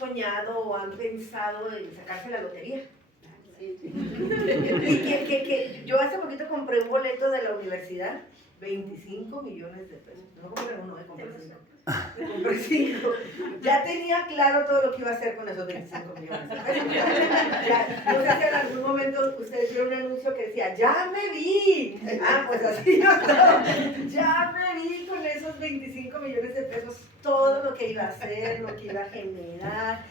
soñado o han pensado en sacarse la lotería? Sí. Y que yo hace poquito compré un boleto de la universidad, 25 millones de pesos. No compré uno, compré 5. Compré 5. Ya tenía claro todo lo que iba a hacer con esos 25 millones de pesos. Ya, no sé si en algún momento ustedes vieron un anuncio que decía, ¡ya me vi! Ah, pues así yo estaba. Ya me vi con esos 25 millones de pesos, todo lo que iba a hacer, lo que iba a generar,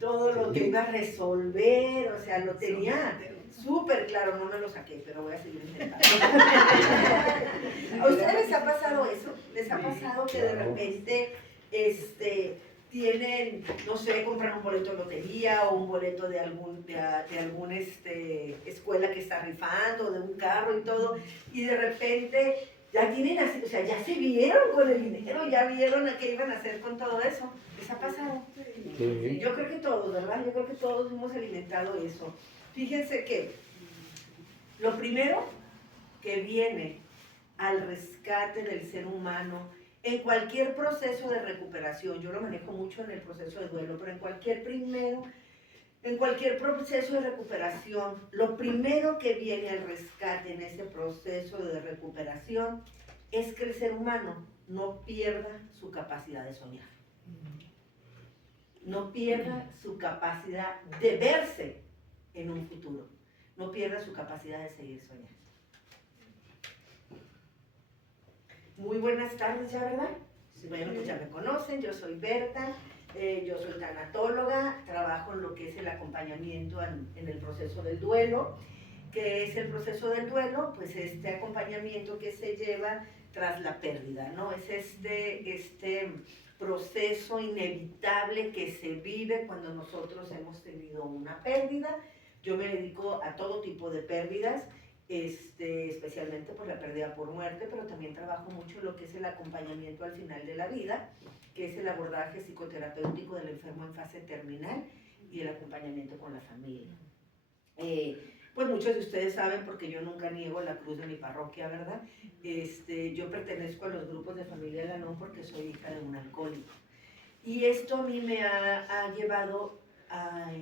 todo lo que iba a resolver, o sea, lo tenía súper claro, no me lo saqué, pero voy a seguir intentando. ¿A ustedes les ha pasado eso? ¿Les ha pasado que de repente tienen, no sé, compran un boleto de lotería o un boleto de algún escuela que está rifando, de un carro y todo, y de repente ya tienen así, o sea, ya se vieron con el dinero, ya vieron a qué iban a hacer con todo eso? ¿Les ha pasado? Sí. Yo creo que todos, ¿verdad? Yo creo que todos hemos alimentado eso. Fíjense que lo primero que viene al rescate del ser humano en cualquier proceso de recuperación, yo lo manejo mucho en el proceso de duelo, pero en cualquier proceso de recuperación, lo primero que viene al rescate en ese proceso de recuperación es que el ser humano no pierda su capacidad de soñar. No pierda su capacidad de verse en un futuro. No pierda su capacidad de seguir soñando. Muy buenas tardes ya, ¿verdad? Bueno, pues ya me conocen, yo soy Berta, yo soy tanatóloga, trabajo en lo que es el acompañamiento en el proceso del duelo. ¿Qué es el proceso del duelo? Pues este acompañamiento que se lleva tras la pérdida, ¿no? Es este proceso inevitable que se vive cuando nosotros hemos tenido una pérdida. Yo me dedico a todo tipo de pérdidas, especialmente por la pérdida por muerte, pero también trabajo mucho lo que es el acompañamiento al final de la vida, que es el abordaje psicoterapéutico del enfermo en fase terminal y el acompañamiento con la familia. Pues muchos de ustedes saben, porque yo nunca niego la cruz de mi parroquia, ¿verdad? Yo pertenezco a los grupos de familia Lanón porque soy hija de un alcohólico. Y esto a mí me ha llevado a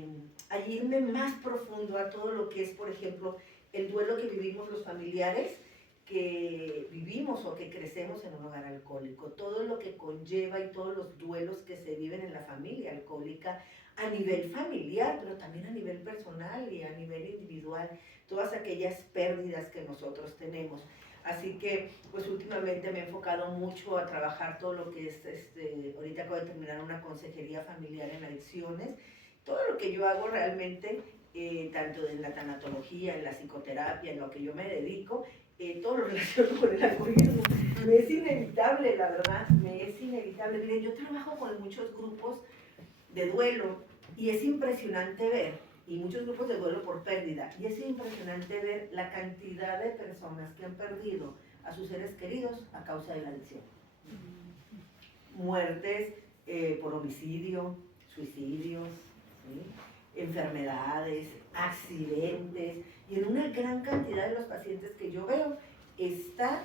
irme más profundo a todo lo que es, por ejemplo, el duelo que vivimos los familiares que vivimos o que crecemos en un hogar alcohólico, todo lo que conlleva y todos los duelos que se viven en la familia alcohólica a nivel familiar, pero también a nivel personal y a nivel individual, todas aquellas pérdidas que nosotros tenemos. Así que, pues últimamente me he enfocado mucho a trabajar todo lo que es, ahorita acabo de terminar una consejería familiar en adicciones, todo lo que yo hago realmente, tanto en la tanatología, en la psicoterapia, en lo que yo me dedico, todo lo relacionado con el alcoholismo. Me es inevitable, la verdad, me es inevitable. Miren, yo trabajo con muchos grupos de duelo y es impresionante ver, y muchos grupos de duelo por pérdida, y es impresionante ver la cantidad de personas que han perdido a sus seres queridos a causa de la adicción. Muertes por homicidio, suicidios, ¿sí? Enfermedades, accidentes, y en una gran cantidad de los pacientes que yo veo está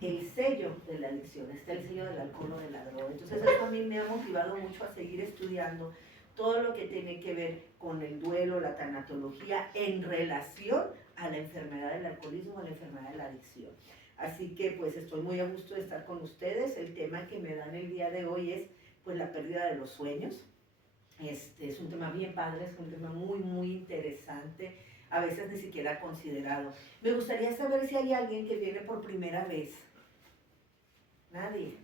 el sello de la adicción, está el sello del alcohol o de la droga. Entonces eso a mí me ha motivado mucho a seguir estudiando todo lo que tiene que ver con el duelo, la tanatología, en relación a la enfermedad del alcoholismo, a la enfermedad de la adicción. Así que pues estoy muy a gusto de estar con ustedes. El tema que me dan el día de hoy es pues la pérdida de los sueños. Es un tema bien padre, es un tema muy, muy interesante, a veces ni siquiera considerado. Me gustaría saber si hay alguien que viene por primera vez. Nadie.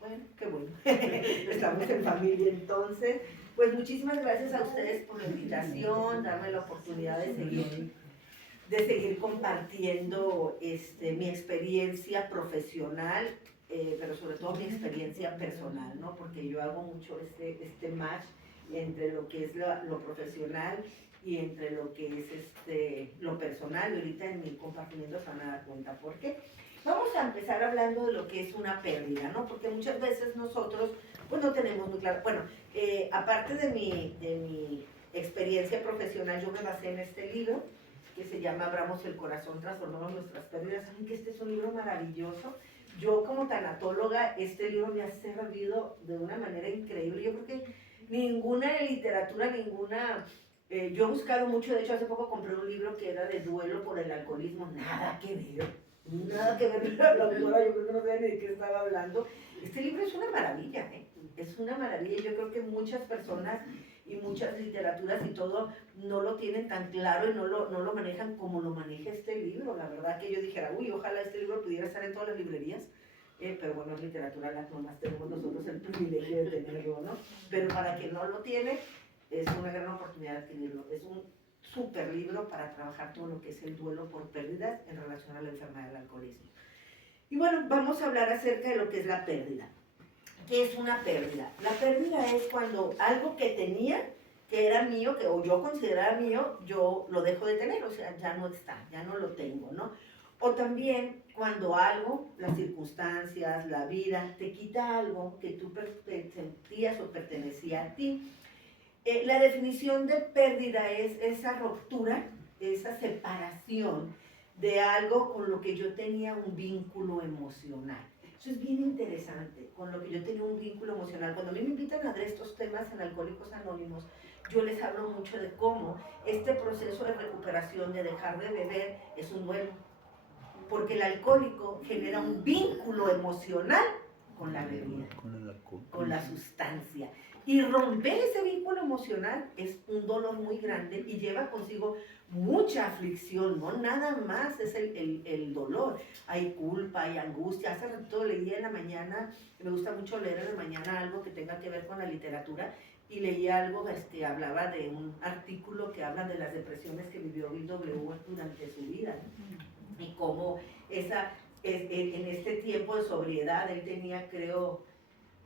Bueno, qué bueno. Estamos en familia entonces. Pues muchísimas gracias a ustedes por la invitación, darme la oportunidad de seguir compartiendo mi experiencia profesional, pero sobre todo mi experiencia personal, ¿no? Porque yo hago mucho este match entre lo que es lo profesional y entre lo que es lo personal, y ahorita en mi compartimiento se van a dar cuenta por qué. Vamos a empezar hablando de lo que es una pérdida, ¿no? Porque muchas veces nosotros, pues no tenemos muy claro, bueno, aparte de mi experiencia profesional, yo me basé en este libro, que se llama Abramos el corazón, transformamos nuestras pérdidas. Saben que este es un libro maravilloso, yo como tanatóloga, este libro me ha servido de una manera increíble. Yo creo que ninguna literatura, yo he buscado mucho, de hecho hace poco compré un libro que era de duelo por el alcoholismo, nada que ver, la autora yo creo que no sabía ni de qué estaba hablando. Este libro es una maravilla, es una maravilla. Yo creo que muchas personas y muchas literaturas y todo no lo tienen tan claro y no lo manejan como lo maneja este libro. La verdad que yo dijera, uy, ojalá este libro pudiera estar en todas las librerías, pero bueno, es literatura, la nomás tenemos nosotros el privilegio de tenerlo, ¿no? Pero para quien no lo tiene, es una gran oportunidad de adquirirlo. Es un súper libro para trabajar todo lo que es el duelo por pérdidas en relación a la enfermedad del alcoholismo. Y bueno, vamos a hablar acerca de lo que es la pérdida. ¿Qué es una pérdida? La pérdida es cuando algo que tenía, que era mío, o yo consideraba mío, yo lo dejo de tener, o sea, ya no está, ya no lo tengo, ¿no? O también cuando algo, las circunstancias, la vida, te quita algo que tú sentías o pertenecía a ti. La definición de pérdida es esa ruptura, esa separación de algo con lo que yo tenía un vínculo emocional. Eso es bien interesante, con lo que yo tenía un vínculo emocional. Cuando a mí me invitan a ver estos temas en Alcohólicos Anónimos, yo les hablo mucho de cómo este proceso de recuperación, de dejar de beber, es un duelo. Porque el alcohólico genera un vínculo emocional con la bebida, con la sustancia. Y romper ese vínculo emocional es un dolor muy grande y lleva consigo mucha aflicción, no nada más es el dolor. Hay culpa, hay angustia. Hace rato leía en la mañana, me gusta mucho leer en la mañana algo que tenga que ver con la literatura, y leí algo que hablaba de un artículo que habla de las depresiones que vivió Bill W. durante su vida, ¿no? Y cómo en este tiempo de sobriedad, él tenía, creo,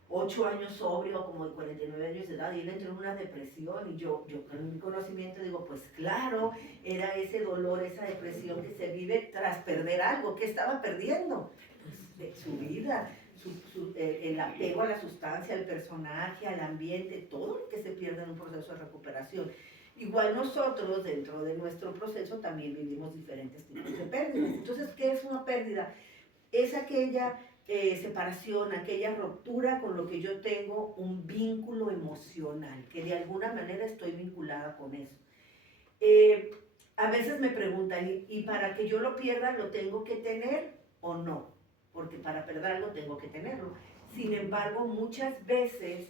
8 años sobrio, como de 49 años de edad, y él entró en una depresión, y yo con mi conocimiento digo, pues claro, era ese dolor, esa depresión que se vive tras perder algo. ¿Qué estaba perdiendo? Pues su vida, el apego a la sustancia, al personaje, al ambiente, todo lo que se pierde en un proceso de recuperación. Igual nosotros, dentro de nuestro proceso, también vivimos diferentes tipos de pérdidas. Entonces, ¿qué es una pérdida? Es aquella separación, aquella ruptura con lo que yo tengo un vínculo emocional, que de alguna manera estoy vinculada con eso. A veces me preguntan, ¿y para que yo lo pierda lo tengo que tener o no? Porque para perder algo tengo que tenerlo. Sin embargo, muchas veces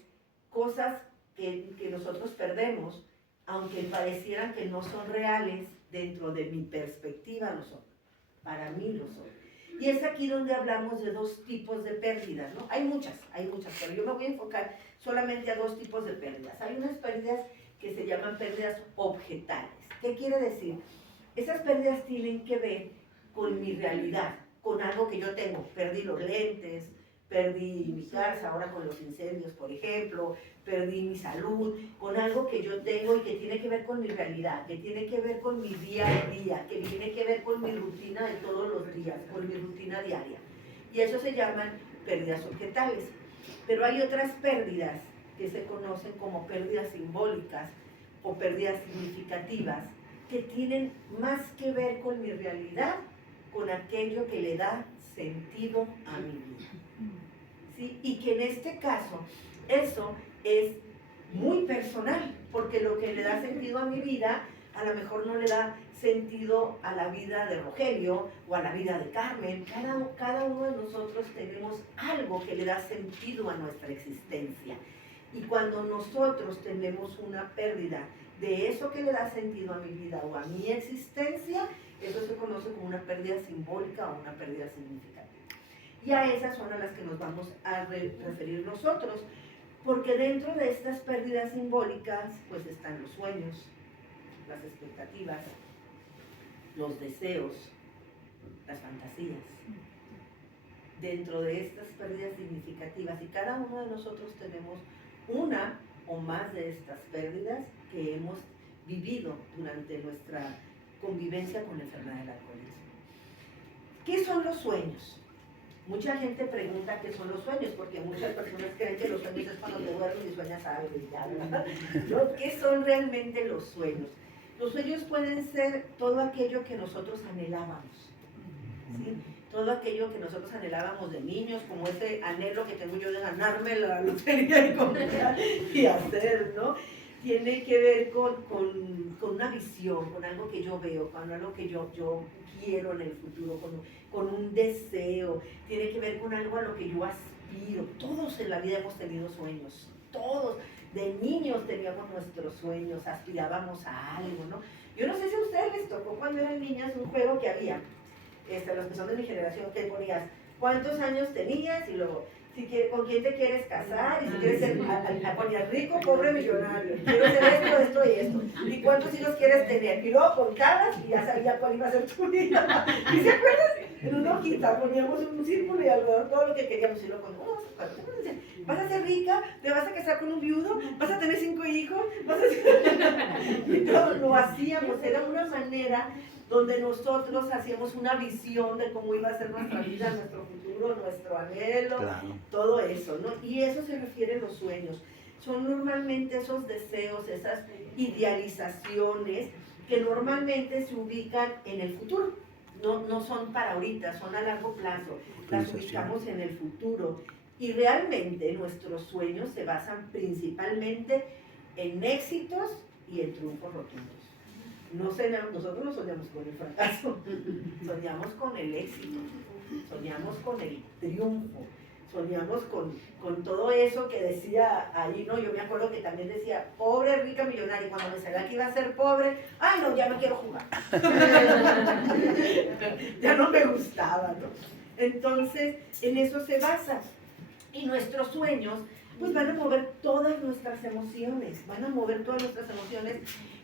cosas que nosotros perdemos, aunque parecieran que no son reales, dentro de mi perspectiva lo son. Para mí lo son. Y es aquí donde hablamos de dos tipos de pérdidas, ¿no? Hay muchas, pero yo me voy a enfocar solamente a dos tipos de pérdidas. Hay unas pérdidas que se llaman pérdidas objetales. ¿Qué quiere decir? Esas pérdidas tienen que ver con mi realidad, con algo que yo tengo. Perdí los lentes, perdí mi casa ahora con los incendios, por ejemplo, perdí mi salud, con algo que yo tengo y que tiene que ver con mi realidad, que tiene que ver con mi día a día, que tiene que ver con mi rutina de todos los días, con mi rutina diaria. Y eso se llaman pérdidas objetales. Pero hay otras pérdidas que se conocen como pérdidas simbólicas o pérdidas significativas, que tienen más que ver con mi realidad, con aquello que le da sentido a mi vida. ¿Sí? Y que en este caso, eso es muy personal, porque lo que le da sentido a mi vida, a lo mejor no le da sentido a la vida de Rogelio o a la vida de Carmen. Cada uno de nosotros tenemos algo que le da sentido a nuestra existencia. Y cuando nosotros tenemos una pérdida de eso que le da sentido a mi vida o a mi existencia, eso se conoce como una pérdida simbólica o una pérdida significativa. Y a esas son a las que nos vamos a referir nosotros, porque dentro de estas pérdidas simbólicas pues están los sueños, las expectativas, los deseos, las fantasías. Dentro de estas pérdidas significativas, y cada uno de nosotros tenemos una o más de estas pérdidas que hemos vivido durante nuestra convivencia con la enfermedad del alcoholismo. ¿Qué son los sueños? Mucha gente pregunta qué son los sueños, porque muchas personas creen que los sueños es cuando te duermes y sueñas algo y ya, ¿verdad? ¿No? ¿Qué son realmente los sueños? Los sueños pueden ser todo aquello que nosotros anhelábamos, ¿sí? todo aquello que nosotros anhelábamos de niños, como ese anhelo que tengo yo de ganarme la lotería y comprar y hacer, ¿no? Tiene que ver con una visión, con algo que yo veo, con algo que yo quiero en el futuro, con un deseo, tiene que ver con algo a lo que yo aspiro. Todos en la vida hemos tenido sueños, todos. De niños teníamos nuestros sueños, aspirábamos a algo, ¿no? Yo no sé si a ustedes les tocó cuando eran niñas un juego que había, los que son de mi generación, que ponías cuántos años tenías y luego con quién te quieres casar, y si quieres ser ponías rico, pobre, millonario, quiero ser esto, esto y esto, y cuántos hijos quieres tener, y luego contabas y ya sabía cuál iba a ser tu vida. ¿Y se acuerdan? En una hojita poníamos un círculo y alrededor todo lo que queríamos, y luego vas a ser rica, te vas a casar con un viudo, vas a tener 5 hijos, vas a ser... y todo lo hacíamos, era una manera donde nosotros hacíamos una visión de cómo iba a ser nuestra vida, nuestro futuro, nuestro anhelo, claro, todo eso, ¿no? Y eso se refiere a los sueños. Son normalmente esos deseos, esas idealizaciones que normalmente se ubican en el futuro. No son para ahorita, son a largo plazo. Las ubicamos en el futuro. Y realmente nuestros sueños se basan principalmente en éxitos y en triunfos rotundos. Nosotros no soñamos con el fracaso, soñamos con el éxito, soñamos con el triunfo, soñamos con todo eso que decía ahí, ¿no? Yo me acuerdo que también decía, pobre, rica, millonaria, y cuando me salía que iba a ser pobre, ay no, ya no quiero jugar, ya no me gustaba, ¿no? Entonces, en eso se basa, y nuestros sueños, pues van a mover todas nuestras emociones,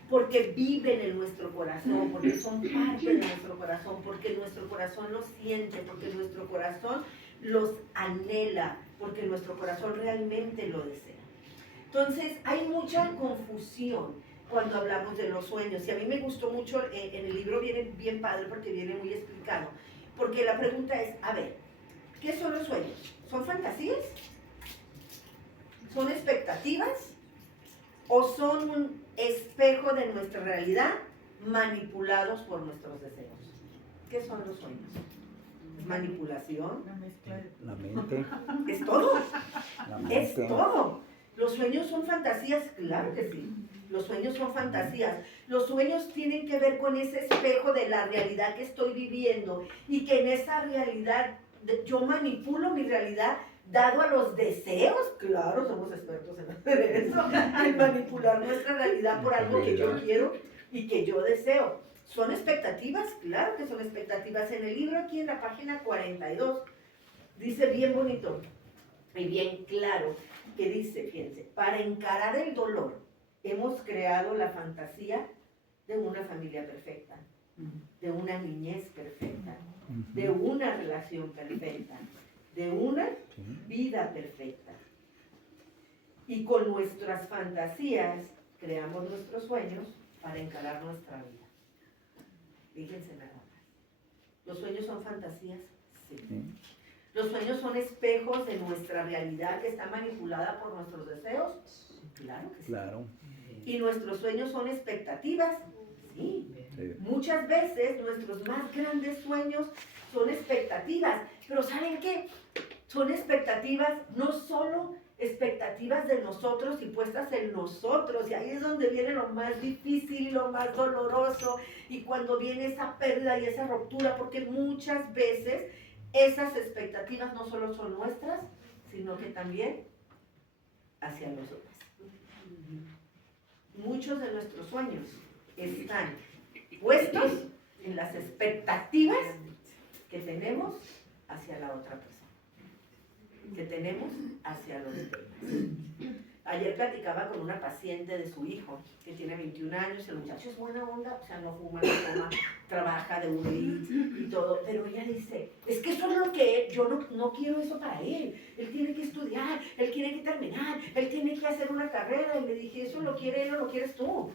porque viven en nuestro corazón, porque son parte de nuestro corazón, porque nuestro corazón los siente, porque nuestro corazón los anhela, porque nuestro corazón realmente lo desea. Entonces, hay mucha confusión cuando hablamos de los sueños, y a mí me gustó mucho, en el libro viene bien padre porque viene muy explicado, porque la pregunta es, a ver, ¿qué son los sueños? ¿Son fantasías? ¿Son expectativas? ¿O son un espejo de nuestra realidad manipulados por nuestros deseos? ¿Qué son los sueños? Manipulación. La mente. Es todo. La mente. Es todo. ¿Los sueños son fantasías? Claro que sí. Los sueños son fantasías. Los sueños tienen que ver con ese espejo de la realidad que estoy viviendo y que en esa realidad yo manipulo mi realidad dado a los deseos. Claro, somos expertos en hacer eso, en manipular nuestra realidad por algo que yo quiero y que yo deseo. ¿Son expectativas? Claro que son expectativas. En el libro aquí en la página 42 dice bien bonito y bien claro que dice, fíjense, para encarar el dolor hemos creado la fantasía de una familia perfecta, de una niñez perfecta, de una relación perfecta, de una vida perfecta. Y con nuestras fantasías creamos nuestros sueños para encarar nuestra vida. Fíjense nada más. ¿Los sueños son fantasías? Sí. ¿Los sueños son espejos de nuestra realidad que está manipulada por nuestros deseos? Claro que sí. Claro. ¿Y nuestros sueños son expectativas? Sí. Muchas veces nuestros más grandes sueños son expectativas, pero ¿saben qué? Son expectativas, no solo expectativas de nosotros y puestas en nosotros, y ahí es donde viene lo más difícil, lo más doloroso, y cuando viene esa pérdida y esa ruptura, porque muchas veces esas expectativas no solo son nuestras, sino que también hacia los otros. Muchos de nuestros sueños están puestos en las expectativas que tenemos hacia la otra persona, que tenemos hacia los demás. Ayer platicaba con una paciente de su hijo, que tiene 21 años, el muchacho es buena onda, o sea, no fuma, no toma, trabaja de Uber Eats y todo, pero ella dice, es que eso es lo que yo no quiero eso para él tiene que estudiar, él tiene que terminar, él tiene que hacer una carrera, y le dije, eso lo quiere él o lo quieres tú. O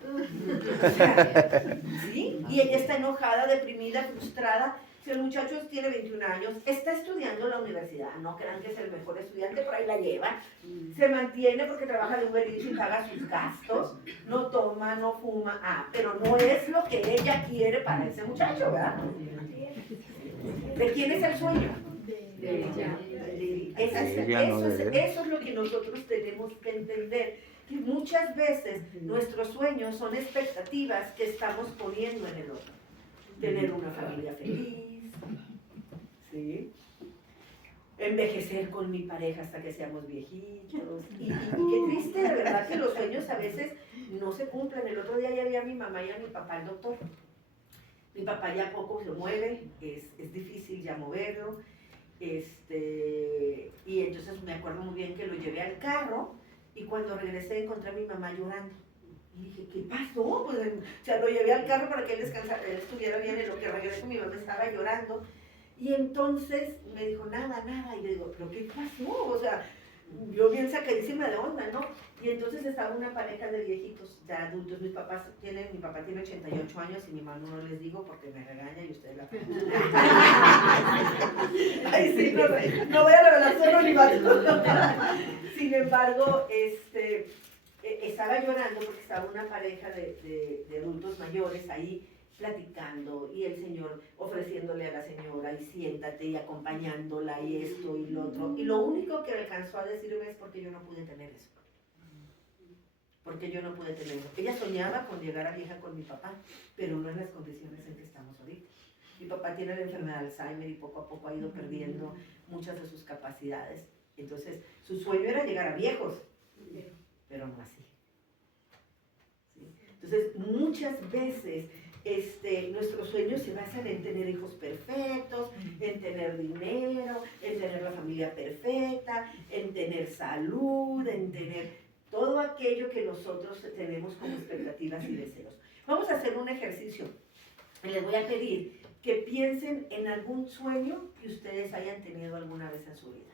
sea, ¿sí? Y ella está enojada, deprimida, frustrada. Si el muchacho tiene 21 años, está estudiando en la universidad, no crean que es el mejor estudiante, por ahí la lleva, se mantiene porque trabaja de Uber Eats y paga sus gastos, no toma, no fuma, pero no es lo que ella quiere para ese muchacho, ¿verdad? ¿De quién es el sueño? De ella. Eso es lo que nosotros tenemos que entender, que muchas veces nuestros sueños son expectativas que estamos poniendo en el otro. Tener una familia feliz, ¿sí? Envejecer con mi pareja hasta que seamos viejitos. Y qué triste, de verdad, que los sueños a veces no se cumplen. El otro día ya vi a mi mamá y a mi papá al doctor. Mi papá ya poco se mueve, es difícil ya moverlo. Y entonces me acuerdo muy bien que lo llevé al carro y cuando regresé encontré a mi mamá llorando. Y dije, ¿qué pasó? Pues, o sea, lo llevé al carro para que él descansara, él estuviera bien, en lo que regresé mi mamá estaba llorando. Y entonces me dijo, nada. Y yo digo, ¿pero qué pasó? O sea, yo bien sacadísima de onda, ¿no? Y entonces estaba una pareja de viejitos, ya adultos. Mi papá tiene 88 años y mi mamá no les digo porque me regaña y ustedes la Ay, sí, no voy a revelar su anonimato. Sin embargo, estaba llorando porque estaba una pareja de adultos mayores ahí platicando y el señor ofreciéndole a la señora y siéntate y acompañándola y esto y lo otro. Y lo único que alcanzó a decirme es porque yo no pude tener eso. Porque yo no pude tener eso. Ella soñaba con llegar a vieja con mi papá, pero no en las condiciones en que estamos ahorita. Mi papá tiene la enfermedad de Alzheimer y poco a poco ha ido perdiendo muchas de sus capacidades. Entonces, su sueño era llegar a viejos, pero no así. ¿Sí? Entonces, muchas veces nuestros sueños se basan en tener hijos perfectos, en tener dinero, en tener la familia perfecta, en tener salud, en tener todo aquello que nosotros tenemos como expectativas y deseos. Vamos a hacer un ejercicio. Les voy a pedir que piensen en algún sueño que ustedes hayan tenido alguna vez en su vida.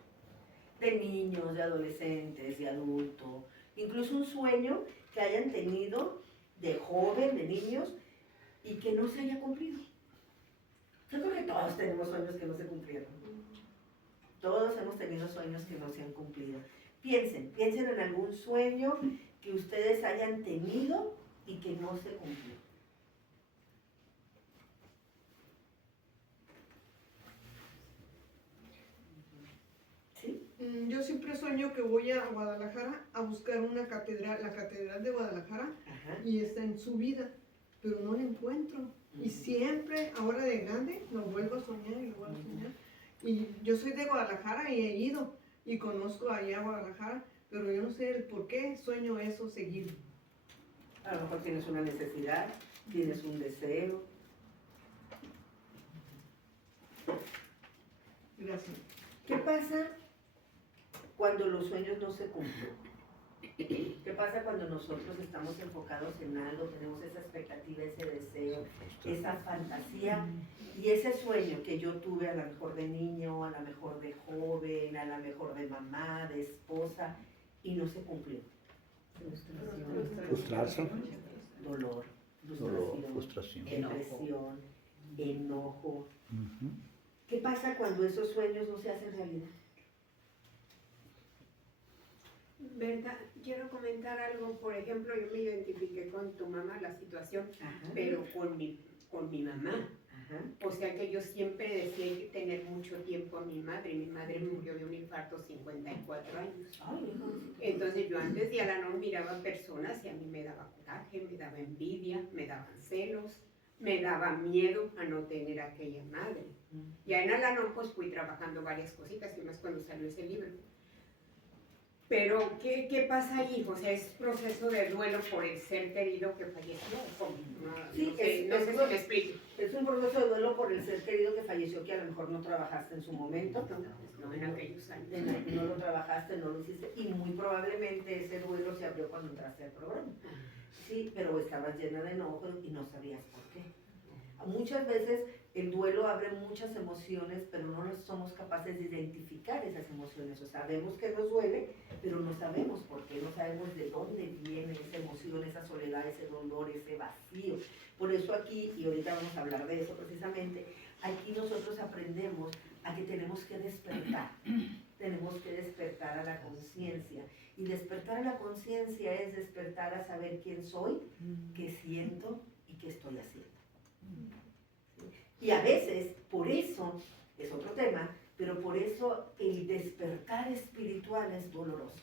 De niños, de adolescentes, de adultos, incluso un sueño que hayan tenido de joven, de niños, y que no se haya cumplido. Yo creo que todos tenemos sueños que no se cumplieron. Todos hemos tenido sueños que no se han cumplido. Piensen en algún sueño que ustedes hayan tenido y que no se cumplió. ¿Sí? Yo siempre sueño que voy a Guadalajara a buscar una catedral, la catedral de Guadalajara, Ajá. y está en subida, pero no la encuentro. Y siempre, ahora de grande, lo vuelvo a soñar y lo vuelvo a soñar. Y yo soy de Guadalajara y he ido y conozco allá a Guadalajara, pero yo no sé el por qué sueño eso seguido. A lo mejor tienes una necesidad, tienes un deseo. Gracias. ¿Qué pasa cuando los sueños no se cumplen? ¿Qué pasa cuando nosotros estamos enfocados en algo, tenemos esa expectativa, ese deseo, esa fantasía y ese sueño que yo tuve a lo mejor de niño, a lo mejor de joven, a lo mejor de mamá, de esposa y no se cumplió? Frustrarse. Dolor, Frustración. depresión, enojo. Ujú. ¿Qué pasa cuando esos sueños no se hacen realidad? ¿Verdad? Quiero comentar algo. Por ejemplo, yo me identifiqué con tu mamá, la situación, Ajá. pero con mi mamá. Ajá. O sea que yo siempre decía que tener mucho tiempo a mi madre. Mi madre murió de un infarto 54 años. Ay, hijo. Entonces yo antes de Al-Anon miraba personas y a mí me daba coraje, me daba envidia, me daban celos, me daba miedo a no tener a aquella madre. Ya en Al-Anon pues fui trabajando varias cositas y más cuando salió ese libro. Pero, ¿qué pasa ahí? O sea, es proceso de duelo por el ser querido que falleció. Sí, no sé si me explico. Es un proceso de duelo por el ser querido que falleció, que a lo mejor no trabajaste en su momento. No en aquellos años. No lo trabajaste, no lo hiciste, y muy probablemente ese duelo se abrió cuando entraste al programa. Sí, pero estabas llena de enojo y no sabías por qué. Muchas veces el duelo abre muchas emociones, pero no somos capaces de identificar esas emociones. O sea, sabemos que nos duele, pero no sabemos por qué, no sabemos de dónde viene esa emoción, esa soledad, ese dolor, ese vacío. Por eso aquí, y ahorita vamos a hablar de eso precisamente, aquí nosotros aprendemos a que tenemos que despertar. Tenemos que despertar a la conciencia. Y despertar a la conciencia es despertar a saber quién soy, qué siento y qué estoy haciendo. Y a veces, por eso, es otro tema, pero por eso el despertar espiritual es doloroso.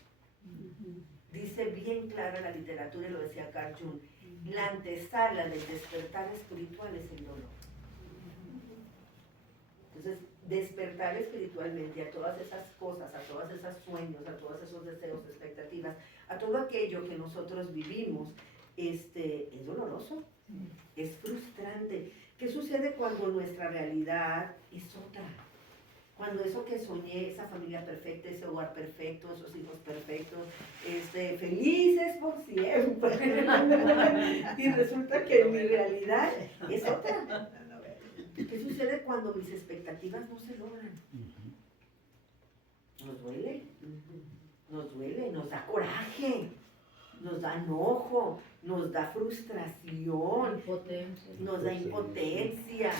Dice bien claro en la literatura, y lo decía Carl Jung, la antesala del despertar espiritual es el dolor. Entonces, despertar espiritualmente a todas esas cosas, a todos esos sueños, a todos esos deseos, expectativas, a todo aquello que nosotros vivimos, es doloroso, es frustrante. ¿Qué sucede cuando nuestra realidad es otra? Cuando eso que soñé, esa familia perfecta, ese hogar perfecto, esos hijos perfectos, felices por siempre, y resulta que mi realidad es otra. ¿Qué sucede cuando mis expectativas no se logran? Nos duele, nos da coraje, nos da enojo, nos da frustración, nos da impotencia,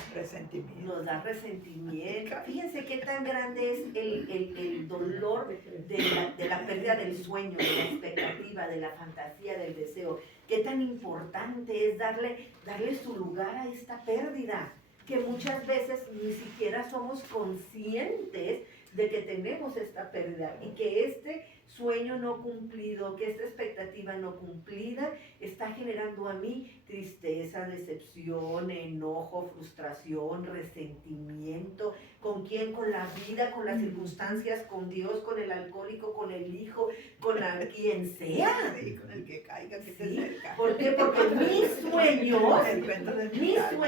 nos da resentimiento. Fíjense qué tan grande es el dolor de la pérdida del sueño, de la expectativa, de la fantasía, del deseo. Qué tan importante es darle su lugar a esta pérdida, que muchas veces ni siquiera somos conscientes de que tenemos esta pérdida y que este sueño no cumplido, que esta expectativa no cumplida está generando a mí tristeza, decepción, enojo, frustración, resentimiento. ¿Con quién? Con la vida, con las circunstancias, con Dios, con el alcohólico, con el hijo, con quien sea. Sí, con el que caiga, que Sí. te cerca. ¿Por qué? Porque mis sueños, El cuento de mi alma.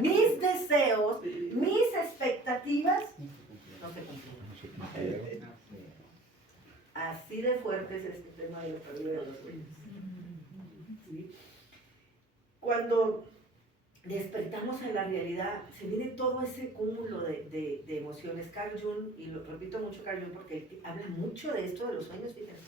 mis deseos, mis expectativas no se cumplen. Así de fuerte es este tema de la pérdida de los sueños. ¿Sí? Cuando despertamos a la realidad, se viene todo ese cúmulo de emociones. Carl Jung, y lo repito mucho Carl Jung porque él habla mucho de esto de los sueños, fíjense,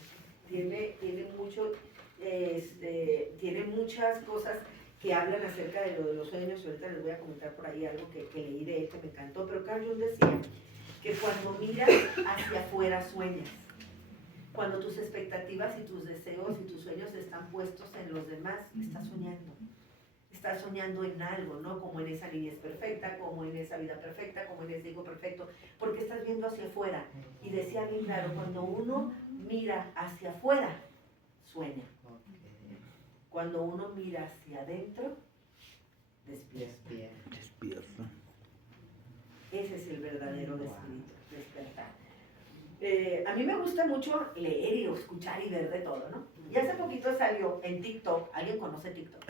tiene muchas cosas que hablan acerca de lo de los sueños, y ahorita les voy a comentar por ahí algo que leí de él que me encantó, pero Carl Jung decía que cuando miras hacia afuera sueñas. Cuando tus expectativas y tus deseos y tus sueños están puestos en los demás, estás soñando. Estás soñando en algo, ¿no? Como en esa niñez perfecta, como en esa vida perfecta, como en ese hijo perfecto, porque estás viendo hacia afuera. Y decía bien claro, cuando uno mira hacia afuera, sueña. Cuando uno mira hacia adentro, despierta. Ese es el verdadero despertar. A mí me gusta mucho leer y escuchar y ver de todo, ¿no? Y hace poquito salió en TikTok, ¿alguien conoce TikTok?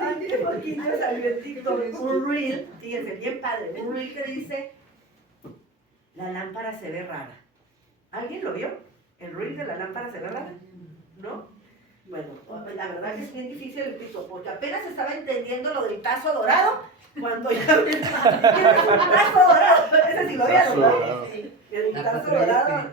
Hace poquito salió en TikTok un reel, fíjense, bien padre, un reel que dice, la lámpara se ve rara. ¿Alguien lo vio? ¿El reel de la lámpara se ve rara? ¿No? Bueno, la verdad que es bien difícil el TikTok, porque apenas estaba entendiendo lo del tazo dorado, cuando ya ¿qué es un tazo dorado? Ese sí lo vieron, ¿no? El tazo dorado,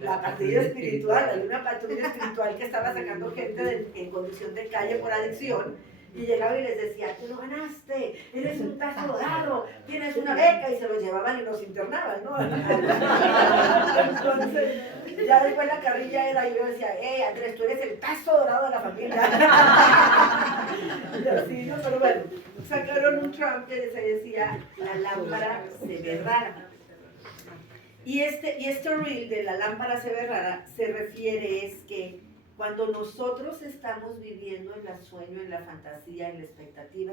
la patrulla espiritual, hay una patrulla espiritual que estaba sacando gente en condición de calle por adicción, y llegaba y les decía, tú no ganaste, eres un tazo dorado, tienes una beca, y se los llevaban y los internaban, ¿no? Entonces, ya después la carrilla era, y yo decía, Andrés, tú eres el tazo dorado de la familia. Y así, ¿no? Pero bueno, sacaron un Trump que se decía, la lámpara se ve rara. Y este reel de la lámpara se ve rara se refiere es que cuando nosotros estamos viviendo en el sueño, en la fantasía, en la expectativa,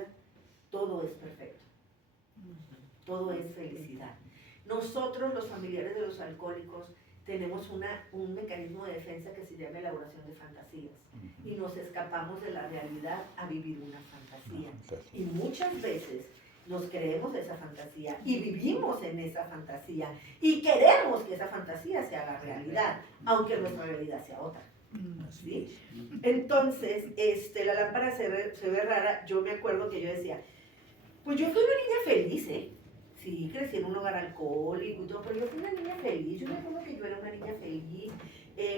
todo es perfecto. Todo es felicidad. Nosotros, los familiares de los alcohólicos, tenemos un mecanismo de defensa que se llama elaboración de fantasías. Y nos escapamos de la realidad a vivir una fantasía. Y muchas veces nos creemos de esa fantasía y vivimos en esa fantasía y queremos que esa fantasía sea la realidad, aunque nuestra realidad sea otra. ¿Sí? Entonces, la lámpara se ve rara. Yo me acuerdo que yo decía, pues yo fui una niña feliz, ¿eh? Sí, crecí en un hogar alcohólico y todo, pero yo fui una niña feliz. Yo me acuerdo que yo era una niña feliz.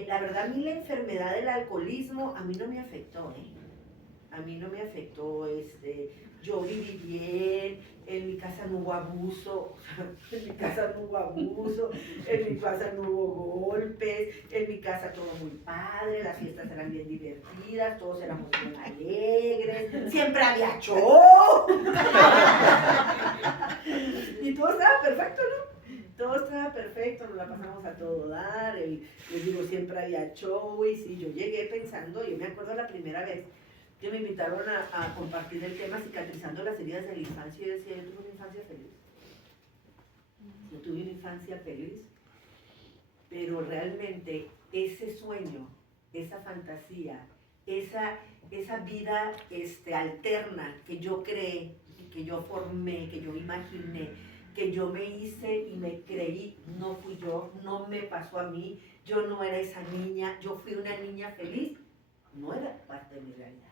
La verdad, a mí la enfermedad del alcoholismo, a mí no me afectó, ¿eh? a mí no me afectó, yo viví bien, en mi casa no hubo abuso, en mi casa no hubo abuso, en mi casa no hubo golpes, en mi casa todo muy padre, las fiestas eran bien divertidas, todos éramos bien alegres, siempre había show. Y todo estaba perfecto, ¿no? Todo estaba perfecto, nos la pasamos a todo dar, les digo, siempre había show, y sí, yo llegué pensando, yo me acuerdo la primera vez que me invitaron a compartir el tema cicatrizando las heridas de la infancia, y yo decía, yo tuve una infancia feliz. Yo tuve una infancia feliz, pero realmente ese sueño, esa fantasía, esa vida alterna que yo creé, que yo formé, que yo imaginé, que yo me hice y me creí, no fui yo, no me pasó a mí, yo no era esa niña, yo fui una niña feliz, no era parte de mi realidad.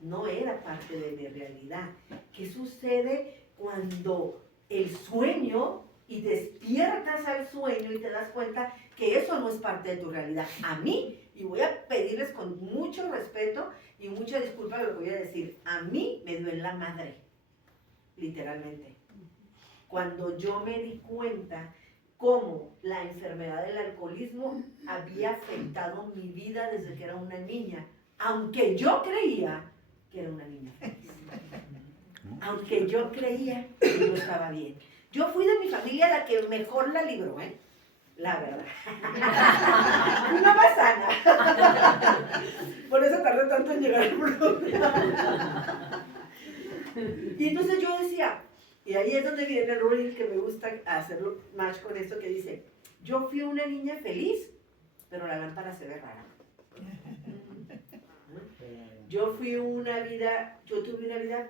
No era parte de mi realidad. ¿Qué sucede cuando el sueño y despiertas al sueño y te das cuenta que eso no es parte de tu realidad? A mí, y voy a pedirles con mucho respeto y mucha disculpa lo que voy a decir, a mí me dio en la madre, literalmente. Cuando yo me di cuenta cómo la enfermedad del alcoholismo había afectado mi vida desde que era una niña, aunque yo creía que era una niña feliz. Aunque yo creía que yo estaba bien. Yo fui de mi familia la que mejor la libró, la verdad. Una más sana. Por eso tardé tanto en llegar al programa. Y entonces yo decía, y ahí es donde viene el reel que me gusta hacerlo match con esto que dice, yo fui una niña feliz, pero la lámpara se ve rara. Yo tuve una vida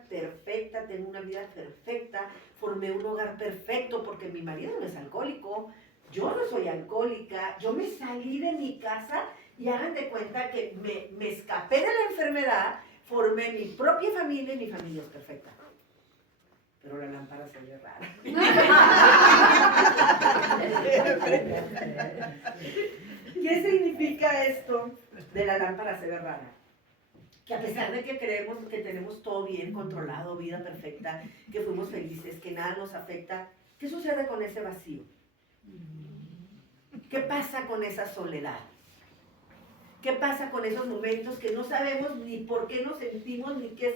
perfecta, tengo una vida perfecta, formé un hogar perfecto porque mi marido no es alcohólico, yo no soy alcohólica, yo me salí de mi casa y hagan de cuenta que me escapé de la enfermedad, formé mi propia familia y mi familia es perfecta. Pero la lámpara se ve rara. ¿Qué significa esto de la lámpara se ve rara? Que a pesar de que creemos que tenemos todo bien controlado, vida perfecta, que fuimos felices, que nada nos afecta, ¿qué sucede con ese vacío? ¿Qué pasa con esa soledad? ¿Qué pasa con esos momentos que no sabemos ni por qué nos sentimos, ni qué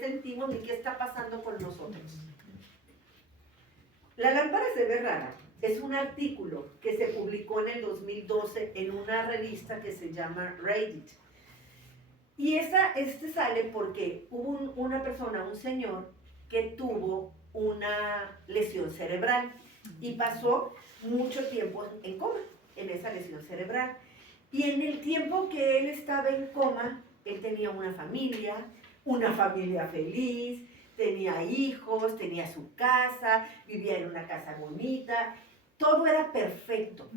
está pasando con nosotros? La lámpara se ve rara. Es un artículo que se publicó en el 2012 en una revista que se llama Reddit. Y este sale porque hubo una persona, un señor, que tuvo una lesión cerebral y pasó mucho tiempo en coma, en esa lesión cerebral. Y en el tiempo que él estaba en coma, él tenía una familia feliz, tenía hijos, tenía su casa, vivía en una casa bonita. Todo era perfecto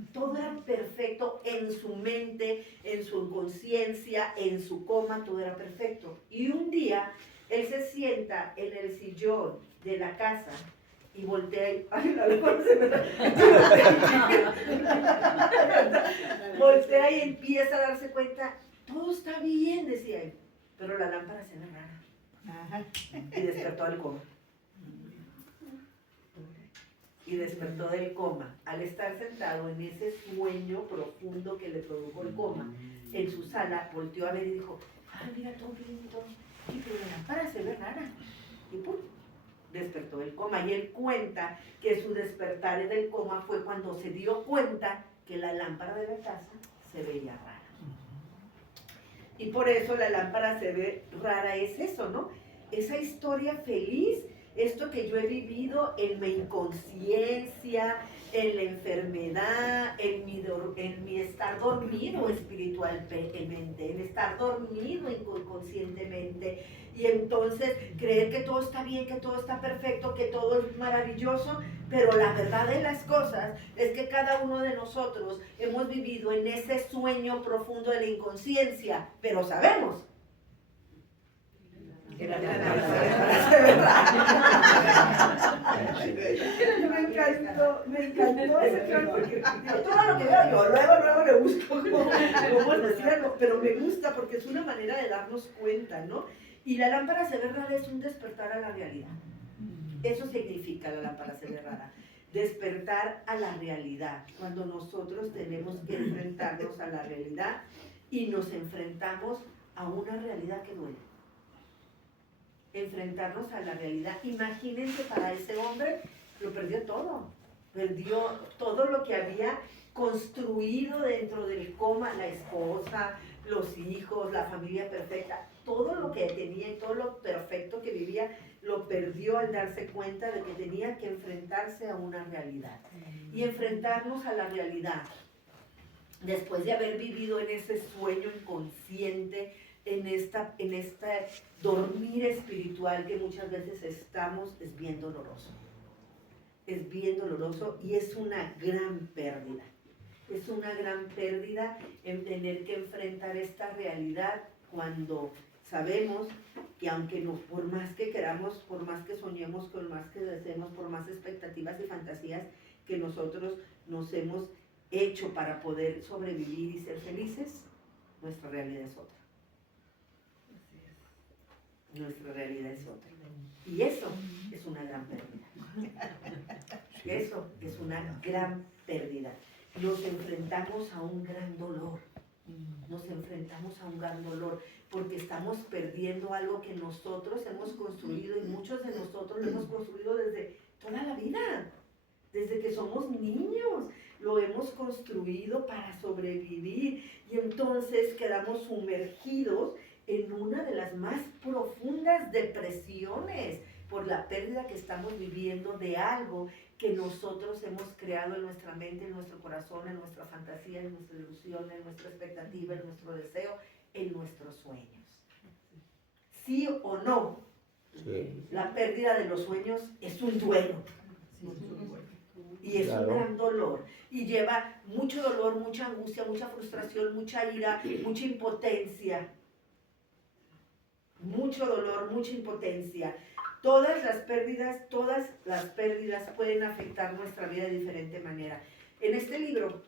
en su mente, en su conciencia, en su coma, todo era perfecto. Y un día, él se sienta en el sillón de la casa y voltea y... voltea y empieza a darse cuenta, todo está bien, decía él, pero la lámpara se ve rara. Y despertó del coma. Y despertó del coma. Al estar sentado en ese sueño profundo que le produjo el coma, en su sala, volteó a ver y dijo, ay, mira, todo bien, todo. Y pero la lámpara se ve rara. Y pum, despertó del coma. Y él cuenta que su despertar del coma fue cuando se dio cuenta que la lámpara de la casa se veía rara. Y por eso la lámpara se ve rara, es eso, ¿no? Esa historia feliz, esto que yo he vivido en mi inconsciencia, en la enfermedad, en mi estar dormido espiritualmente, en estar dormido inconscientemente, y entonces creer que todo está bien, que todo está perfecto, que todo es maravilloso, pero la verdad de las cosas es que cada uno de nosotros hemos vivido en ese sueño profundo de la inconsciencia, pero sabemos que la lámpara se ve rara. Me encantó ese plan porque todo lo que veo yo, luego le busco cómo decirlo, pero me gusta porque es una manera de darnos cuenta, ¿no? Y la lámpara se ve rara es un despertar a la realidad. Eso significa la lámpara se ve rara. Despertar a la realidad, cuando nosotros tenemos que enfrentarnos a la realidad y nos enfrentamos a una realidad que duele. Enfrentarnos a la realidad. Imagínense, para ese hombre lo perdió todo lo que había construido dentro del coma, la esposa, los hijos, la familia perfecta, todo lo que tenía y todo lo perfecto que vivía, lo perdió al darse cuenta de que tenía que enfrentarse a una realidad. Y enfrentarnos a la realidad, después de haber vivido en ese sueño inconsciente, en este dormir espiritual que muchas veces estamos, es bien doloroso. Es bien doloroso y es una gran pérdida. Es una gran pérdida en tener que enfrentar esta realidad cuando sabemos que aunque por más que queramos, por más que soñemos, por más que deseemos, por más expectativas y fantasías que nosotros nos hemos hecho para poder sobrevivir y ser felices, nuestra realidad es otra. Nuestra realidad es otra. Y eso es una gran pérdida. Eso es una gran pérdida. Nos enfrentamos a un gran dolor. Nos enfrentamos a un gran dolor porque estamos perdiendo algo que nosotros hemos construido y muchos de nosotros lo hemos construido desde toda la vida, desde que somos niños. Lo hemos construido para sobrevivir y entonces quedamos sumergidos en una de las más profundas depresiones por la pérdida que estamos viviendo de algo que nosotros hemos creado en nuestra mente, en nuestro corazón, en nuestra fantasía, en nuestra ilusión, en nuestra expectativa, en nuestro deseo, en nuestros sueños. ¿Sí o no? Sí. La pérdida de los sueños es un duelo. Y es un gran dolor. Y lleva mucho dolor, mucha angustia, mucha frustración, mucha ira, mucha impotencia. Mucho dolor, mucha impotencia. Todas las pérdidas pueden afectar nuestra vida de diferente manera. En este libro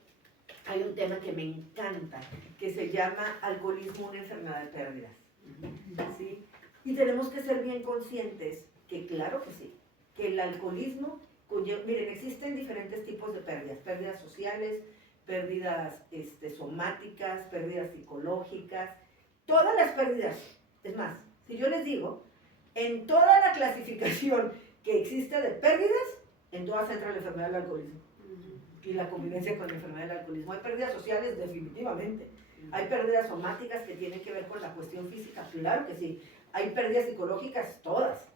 hay un tema que me encanta, que se llama Alcoholismo, una enfermedad de pérdidas. ¿Sí? Y tenemos que ser bien conscientes que claro que sí, que el alcoholismo conlleva, miren, existen diferentes tipos de pérdidas sociales, pérdidas somáticas, pérdidas psicológicas, todas las pérdidas. Es más, si yo les digo, en toda la clasificación que existe de pérdidas, en todas entra la enfermedad del alcoholismo y la convivencia con la enfermedad del alcoholismo. Hay pérdidas sociales, definitivamente. Hay pérdidas somáticas que tienen que ver con la cuestión física, claro que sí. Hay pérdidas psicológicas, todas.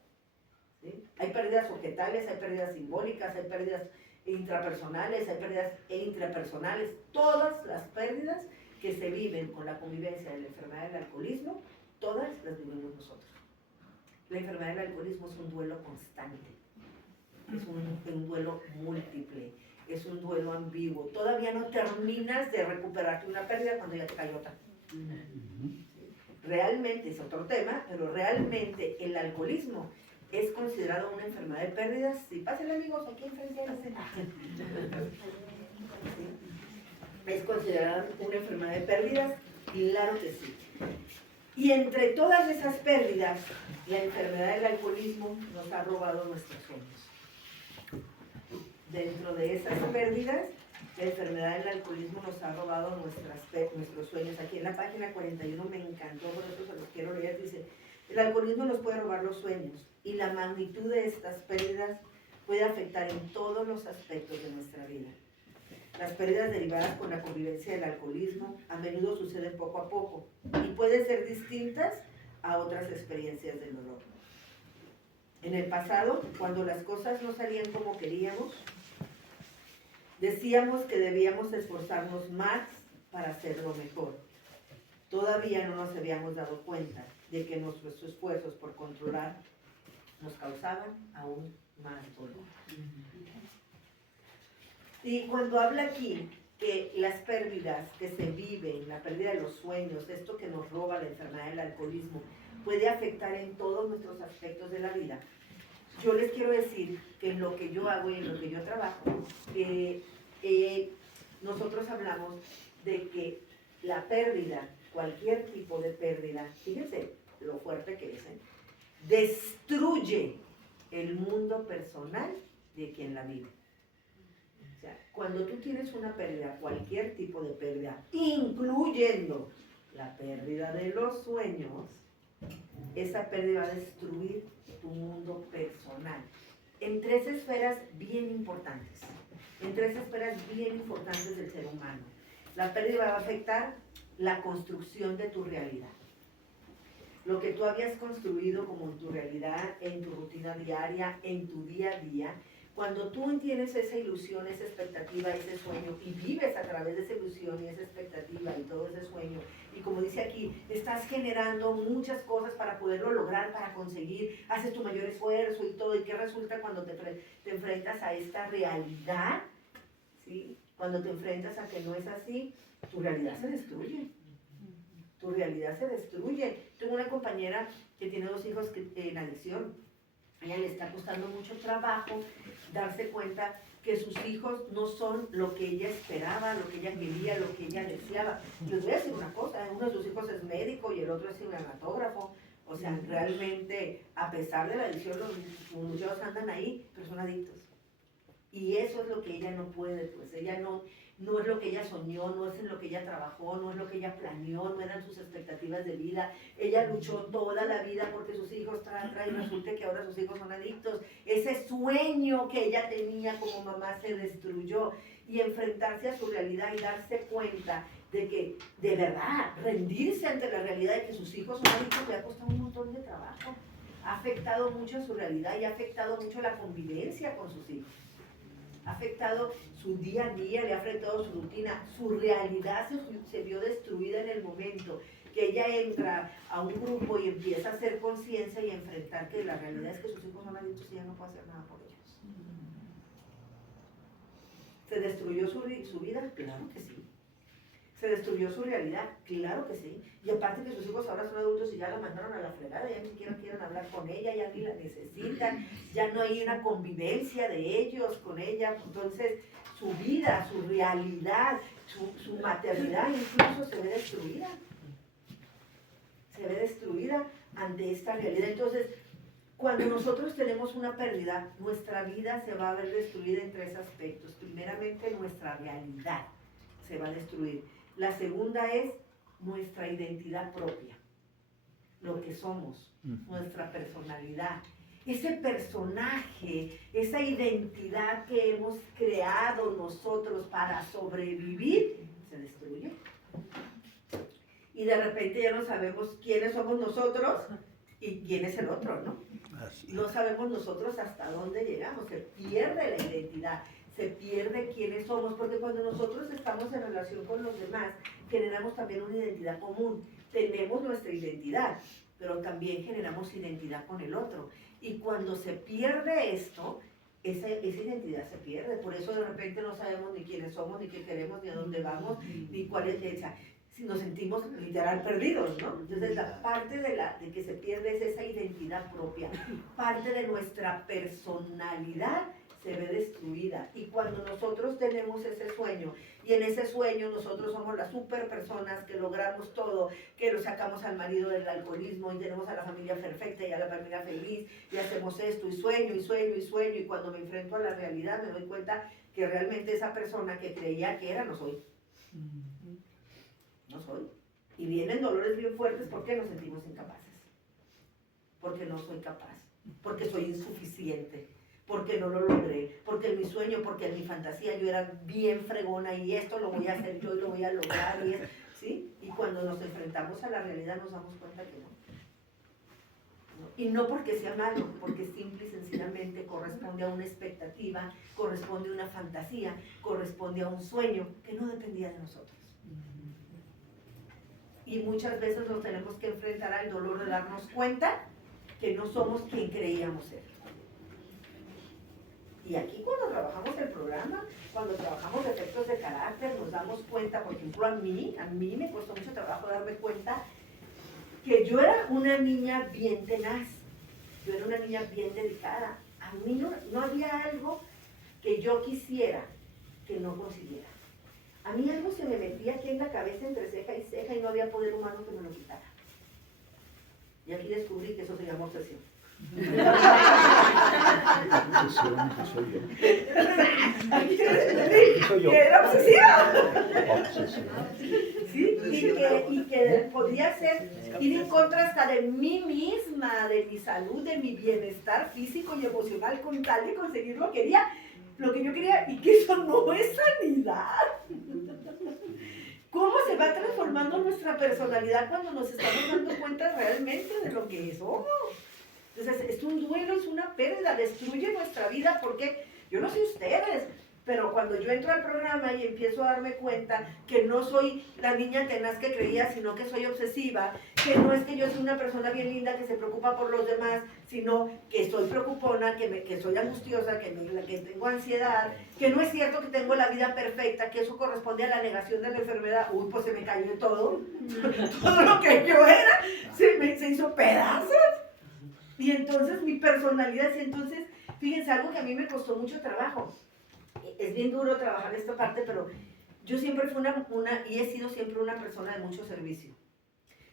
¿Sí? Hay pérdidas objetales, hay pérdidas simbólicas, hay pérdidas intrapersonales, hay pérdidas intrapersonales. Todas las pérdidas que se viven con la convivencia de la enfermedad del alcoholismo, todas las vivimos nosotros. La enfermedad del alcoholismo es un duelo constante, es un duelo múltiple, es un duelo ambiguo. Todavía no terminas de recuperarte una pérdida cuando ya te cayó otra. Realmente es otro tema, pero realmente el alcoholismo es considerado una enfermedad de pérdidas. Sí, pásenle amigos, aquí enfrente de la cena. Es considerada una enfermedad de pérdidas, claro que sí. Y entre todas esas pérdidas, la enfermedad del alcoholismo nos ha robado nuestros sueños. Dentro de esas pérdidas, la enfermedad del alcoholismo nos ha robado nuestros sueños. Aquí en la página 41 me encantó, por eso se los quiero leer, dice: el alcoholismo nos puede robar los sueños y la magnitud de estas pérdidas puede afectar en todos los aspectos de nuestra vida. Las pérdidas derivadas con la convivencia del alcoholismo a menudo suceden poco a poco y pueden ser distintas a otras experiencias del dolor. En el pasado, cuando las cosas no salían como queríamos, decíamos que debíamos esforzarnos más para hacerlo mejor. Todavía no nos habíamos dado cuenta de que nuestros esfuerzos por controlar nos causaban aún más dolor. Y cuando habla aquí que las pérdidas que se viven, la pérdida de los sueños, esto que nos roba la enfermedad del alcoholismo, puede afectar en todos nuestros aspectos de la vida, yo les quiero decir que en lo que yo hago y en lo que yo trabajo, nosotros hablamos de que la pérdida, cualquier tipo de pérdida, fíjense lo fuerte que es, destruye el mundo personal de quien la vive. O sea, cuando tú tienes una pérdida, cualquier tipo de pérdida, incluyendo la pérdida de los sueños, esa pérdida va a destruir tu mundo personal. En 3 esferas bien importantes, en 3 esferas bien importantes del ser humano. La pérdida va a afectar la construcción de tu realidad. Lo que tú habías construido como tu realidad, en tu rutina diaria, en tu día a día, cuando tú tienes esa ilusión, esa expectativa, ese sueño y vives a través de esa ilusión y esa expectativa y todo ese sueño, y como dice aquí, estás generando muchas cosas para poderlo lograr, para conseguir, haces tu mayor esfuerzo y todo, y ¿qué resulta cuando te enfrentas a esta realidad? ¿Sí? Cuando te enfrentas a que no es así, tu realidad se destruye. Tu realidad se destruye. Tengo una compañera que tiene 2 hijos en adicción. A ella le está costando mucho trabajo darse cuenta que sus hijos no son lo que ella esperaba, lo que ella quería, lo que ella deseaba. Les voy a decir una cosa, uno de sus hijos es médico y el otro es cinematógrafo. O sea, realmente, a pesar de la adicción, los muchachos andan ahí, pero son adictos. Y eso es lo que ella no puede, pues ella no es lo que ella soñó, no es en lo que ella trabajó, no es lo que ella planeó, no eran sus expectativas de vida. Ella luchó toda la vida porque sus hijos y resulta que ahora sus hijos son adictos. Ese sueño que ella tenía como mamá se destruyó. Y enfrentarse a su realidad y darse cuenta de que, de verdad, rendirse ante la realidad de que sus hijos son adictos le ha costado un montón de trabajo. Ha afectado mucho a su realidad y ha afectado mucho la convivencia con sus hijos. Ha afectado su día a día, le ha afectado su rutina, su realidad se vio destruida en el momento que ella entra a un grupo y empieza a hacer conciencia y a enfrentar que la realidad es que sus hijos son adictos y ella no puede hacer nada por ellos. ¿Se destruyó su vida? Claro que sí. ¿Se destruyó su realidad? Claro que sí. Y aparte que sus hijos ahora son adultos y ya la mandaron a la fregada, ya ni siquiera quieren hablar con ella, ya ni la necesitan, ya no hay una convivencia de ellos con ella. Entonces, su vida, su realidad, su maternidad incluso se ve destruida. Se ve destruida ante esta realidad. Entonces, cuando nosotros tenemos una pérdida, nuestra vida se va a ver destruida en 3 aspectos. Primeramente, nuestra realidad se va a destruir. La segunda es nuestra identidad propia, lo que somos, nuestra personalidad. Ese personaje, esa identidad que hemos creado nosotros para sobrevivir, se destruye. Y de repente ya no sabemos quiénes somos nosotros y quién es el otro, ¿no? No sabemos nosotros hasta dónde llegamos, se pierde la identidad. Se pierde quiénes somos, porque cuando nosotros estamos en relación con los demás, generamos también una identidad común. Tenemos nuestra identidad, pero también generamos identidad con el otro. Y cuando se pierde esto, esa identidad se pierde. Por eso de repente no sabemos ni quiénes somos, ni qué queremos, ni a dónde vamos, ni cuál es esa. Si nos sentimos literal perdidos, ¿no? Entonces la parte de que se pierde es esa identidad propia. Parte de nuestra personalidad se ve destruida. Y cuando nosotros tenemos ese sueño, y en ese sueño nosotros somos las super personas que logramos todo, que lo sacamos al marido del alcoholismo y tenemos a la familia perfecta y a la familia feliz, y hacemos esto, y sueño, y sueño, y sueño, y cuando me enfrento a la realidad me doy cuenta que realmente esa persona que creía que era, no soy. No soy. Y vienen dolores bien fuertes porque nos sentimos incapaces. Porque no soy capaz. Porque soy insuficiente. Porque no lo logré, porque en mi sueño, porque en mi fantasía yo era bien fregona y esto lo voy a hacer yo y lo voy a lograr, ¿sí? Y cuando nos enfrentamos a la realidad nos damos cuenta que no. Y no porque sea malo, porque simple y sencillamente corresponde a una expectativa, corresponde a una fantasía, corresponde a un sueño que no dependía de nosotros. Y muchas veces nos tenemos que enfrentar al dolor de darnos cuenta que no somos quien creíamos ser. Y aquí cuando trabajamos el programa, cuando trabajamos defectos de carácter, nos damos cuenta, por ejemplo a mí me costó mucho trabajo darme cuenta que yo era una niña bien tenaz, yo era una niña bien dedicada. A mí no había algo que yo quisiera que no consiguiera. A a mí algo se me metía aquí en la cabeza entre ceja y ceja y no había poder humano que me lo quitara. Y aquí descubrí que eso se llama obsesión. Obsesión, que soy yo. Aquí descubrí Soy yo. que era obsesiva. Obsesión. ¿Sí? Y que podía ser ir en contra hasta de mí misma, de mi salud, de mi bienestar físico y emocional con tal de conseguir lo que yo quería, y que eso no es sanidad. ¿Cómo se va transformando nuestra personalidad cuando nos estamos dando cuenta realmente de lo que somos? Entonces, es un duelo, es una pérdida, destruye nuestra vida, porque yo no sé ustedes, pero cuando yo entro al programa y empiezo a darme cuenta que no soy la niña tenaz que creía, sino que soy obsesiva, que no es que yo soy una persona bien linda que se preocupa por los demás, sino que soy preocupona, que soy angustiosa, que tengo ansiedad, que no es cierto que tengo la vida perfecta, que eso corresponde a la negación de la enfermedad. Uy, pues se me cayó todo. Todo lo que yo era se hizo pedazos. Y entonces mi personalidad, entonces, fíjense, algo que a mí me costó mucho trabajo. Es bien duro trabajar esta parte, pero yo siempre fui y he sido siempre una persona de mucho servicio.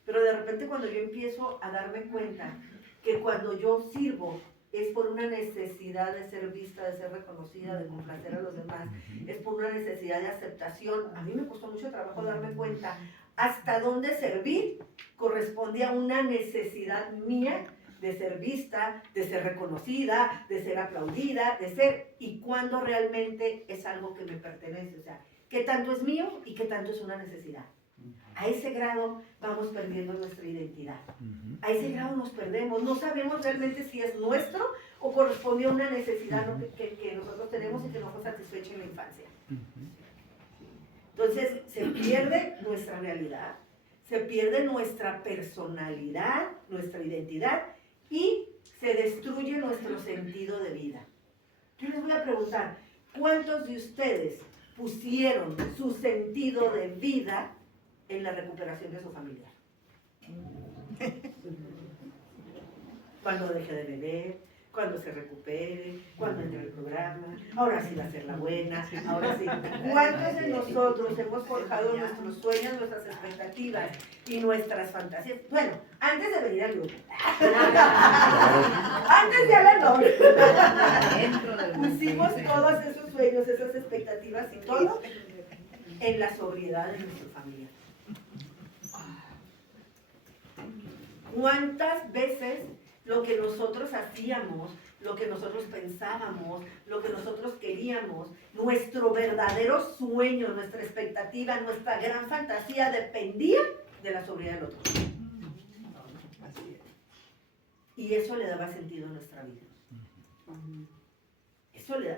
Pero de repente cuando yo empiezo a darme cuenta que cuando yo sirvo es por una necesidad de ser vista, de ser reconocida, de complacer a los demás, es por una necesidad de aceptación, a mí me costó mucho trabajo darme cuenta hasta dónde servir corresponde a una necesidad mía de ser vista, de ser reconocida, de ser aplaudida, y cuando realmente es algo que me pertenece, o sea, qué tanto es mío y qué tanto es una necesidad. A ese grado vamos perdiendo nuestra identidad, a ese grado nos perdemos, no sabemos realmente si es nuestro o corresponde a una necesidad que nosotros tenemos y que no fue satisfecha en la infancia. Entonces se pierde nuestra realidad, se pierde nuestra personalidad, nuestra identidad, y se destruye nuestro sentido de vida. Yo les voy a preguntar, ¿cuántos de ustedes pusieron su sentido de vida en la recuperación de su familiar? Cuando deje de beber, cuando se recupere, cuando entre el programa, ahora sí va a ser la buena, ahora sí. ¿Cuántos de nosotros hemos forjado nuestros sueños, nuestras expectativas y nuestras fantasías? Bueno, antes de venir al grupo. Antes de hablar nombre. Pusimos todos esos sueños, esas expectativas y todo en la sobriedad de nuestra familia. ¿Cuántas veces lo que nosotros hacíamos, lo que nosotros pensábamos, lo que nosotros queríamos, nuestro verdadero sueño, nuestra expectativa, nuestra gran fantasía dependía de la sobriedad del otro? Y eso le daba sentido a nuestra vida.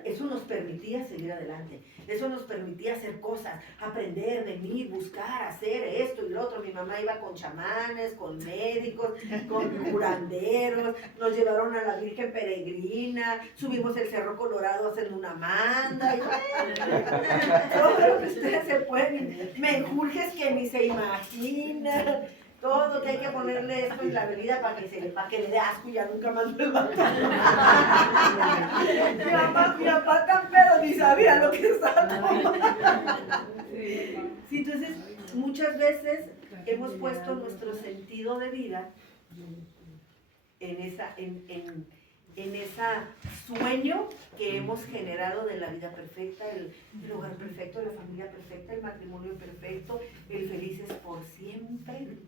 Eso nos permitía seguir adelante, eso nos permitía hacer cosas, aprender, venir, buscar, hacer esto y lo otro. Mi mamá iba con chamanes, con médicos, con curanderos, nos llevaron a la Virgen Peregrina, subimos el Cerro Colorado haciendo una manda, y todo lo que ustedes se pueden, menjurjes que ni se imaginan. Todo que hay que ponerle esto en la avenida para que le dé asco y ya nunca más me va a mi papá tan pedo ni sabía lo que estaba tomando. Sí, entonces, muchas veces hemos puesto nuestro sentido de vida en ese sueño que hemos generado de la vida perfecta, el hogar perfecto, la familia perfecta, el matrimonio perfecto, el felices por siempre.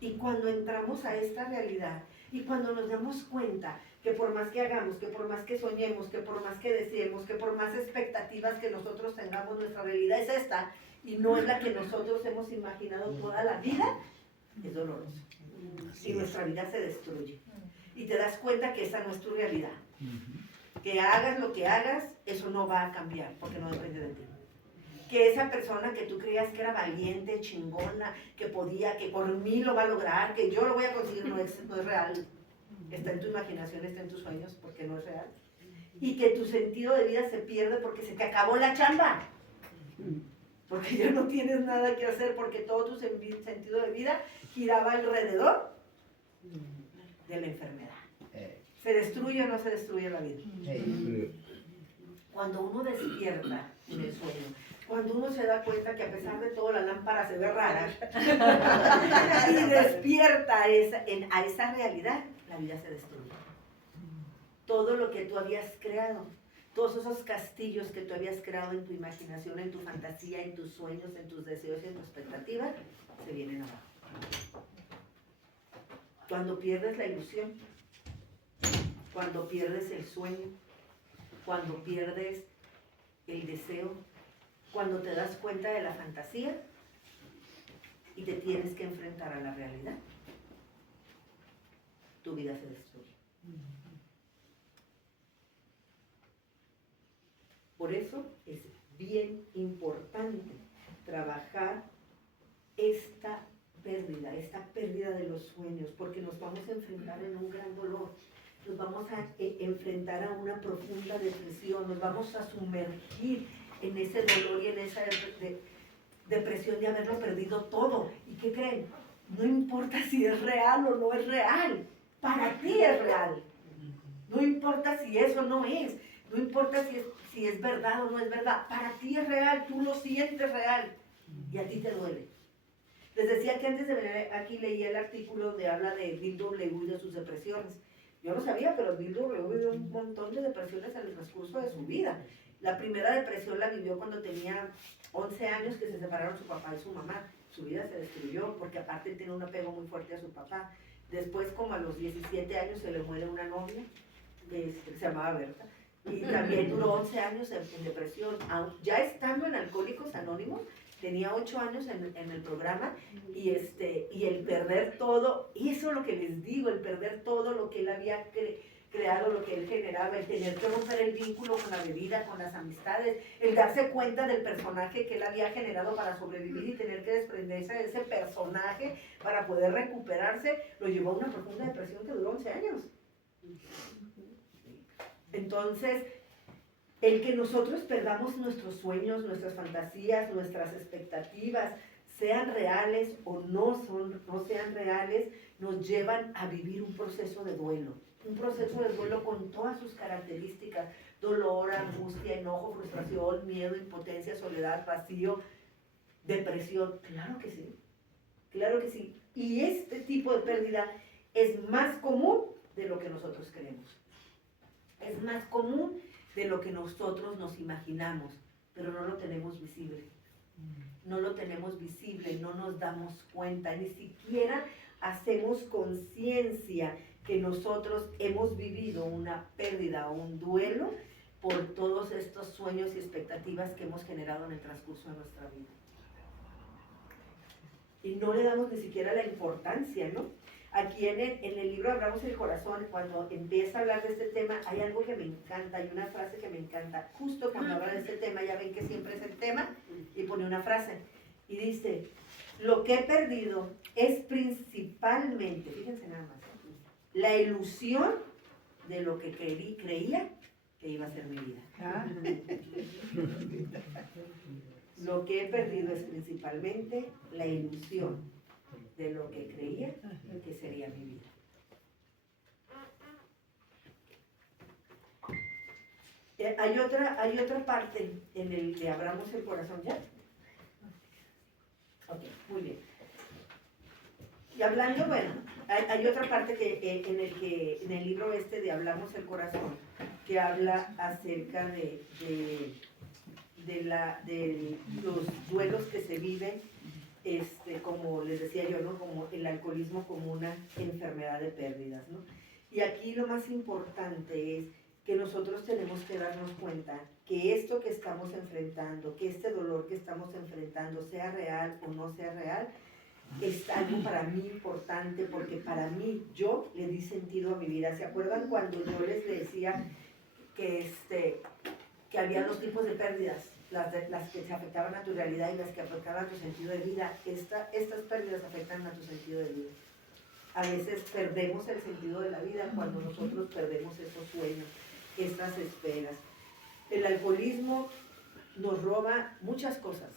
Y cuando entramos a esta realidad y cuando nos damos cuenta que por más que hagamos, que por más que soñemos, que por más que deseemos, que por más expectativas que nosotros tengamos, nuestra realidad es esta y no es la que nosotros hemos imaginado toda la vida, es doloroso. Y nuestra vida se destruye. Y te das cuenta que esa no es tu realidad. Que hagas lo que hagas, eso no va a cambiar porque no depende de ti. Que esa persona que tú creías que era valiente, chingona, que podía, que por mí lo va a lograr, que yo lo voy a conseguir, no es real. Está en tu imaginación, está en tus sueños, porque no es real. Y que tu sentido de vida se pierde porque se te acabó la chamba. Porque ya no tienes nada que hacer, porque todo tu sentido de vida giraba alrededor de la enfermedad. ¿Se destruye o no se destruye la vida? Cuando uno despierta en el sueño, cuando uno se da cuenta que a pesar de todo la lámpara se ve rara y despierta a esa realidad, la vida se destruye. Todo lo que tú habías creado, todos esos castillos que tú habías creado en tu imaginación, en tu fantasía, en tus sueños, en tus deseos y en tu expectativa, se vienen abajo. Cuando pierdes la ilusión, cuando pierdes el sueño, cuando pierdes el deseo, cuando te das cuenta de la fantasía y te tienes que enfrentar a la realidad, tu vida se destruye. Por eso es bien importante trabajar esta pérdida de los sueños, porque nos vamos a enfrentar en un gran dolor, nos vamos a enfrentar a una profunda depresión, nos vamos a sumergir en ese dolor y en esa depresión de haberlo perdido todo. ¿Y qué creen? No importa si es real o no es real, para ti es real. No importa si es o no es, no importa si es verdad o no es verdad, para ti es real, tú lo sientes real y a ti te duele. Les decía que antes de venir aquí leía el artículo donde habla de Bill W. y de sus depresiones. Yo no sabía, pero Bill W. vivió un montón de depresiones en el transcurso de su vida. La primera depresión la vivió cuando tenía 11 años, que se separaron su papá y su mamá. Su vida se destruyó porque aparte tenía un apego muy fuerte a su papá. Después, como a los 17 años, se le muere una novia, que se llamaba Berta. Y también duró 11 años en depresión. Ya estando en Alcohólicos Anónimos, tenía 8 años en el programa y el perder todo, eso es lo que les digo, el perder todo lo que él había creado, lo que él generaba, el tener que romper el vínculo con la bebida, con las amistades, el darse cuenta del personaje que él había generado para sobrevivir y tener que desprenderse de ese personaje para poder recuperarse, lo llevó a una profunda depresión que duró 11 años. Entonces, el que nosotros perdamos nuestros sueños, nuestras fantasías, nuestras expectativas, sean reales o no sean reales, nos llevan a vivir un proceso de duelo. Un proceso de duelo con todas sus características: dolor, angustia, enojo, frustración, miedo, impotencia, soledad, vacío, depresión. Claro que sí, claro que sí. Y este tipo de pérdida es más común de lo que nosotros creemos. Es más común de lo que nosotros nos imaginamos, pero no lo tenemos visible. No lo tenemos visible, no nos damos cuenta, ni siquiera hacemos conciencia que nosotros hemos vivido una pérdida o un duelo por todos estos sueños y expectativas que hemos generado en el transcurso de nuestra vida. Y no le damos ni siquiera la importancia, ¿no? Aquí en el libro Abramos el Corazón, cuando empieza a hablar de este tema, hay algo que me encanta, hay una frase que me encanta. Justo cuando habla de este tema, ya ven que siempre es el tema, y pone una frase. Y dice: lo que he perdido es principalmente, fíjense nada más, la ilusión de lo que creía que iba a ser mi vida. Lo que he perdido es principalmente la ilusión de lo que creía que sería mi vida. Hay otra parte en el que Abramos el Corazón, ¿ya? Ok, muy bien. Y hablando, bueno, hay otra parte en el libro de Hablamos el Corazón, que habla acerca de los duelos que se viven, como les decía yo, ¿no? Como el alcoholismo como una enfermedad de pérdidas, ¿no? Y aquí lo más importante es que nosotros tenemos que darnos cuenta que esto que estamos enfrentando, que este dolor que estamos enfrentando, sea real o no sea real, es algo para mí importante, porque para mí, yo le di sentido a mi vida. ¿Se acuerdan cuando yo les decía que había dos tipos de pérdidas? Las que se afectaban a tu realidad y las que afectaban a tu sentido de vida. Estas pérdidas afectan a tu sentido de vida. A veces perdemos el sentido de la vida cuando nosotros perdemos esos sueños, estas esperas. El alcoholismo nos roba muchas cosas,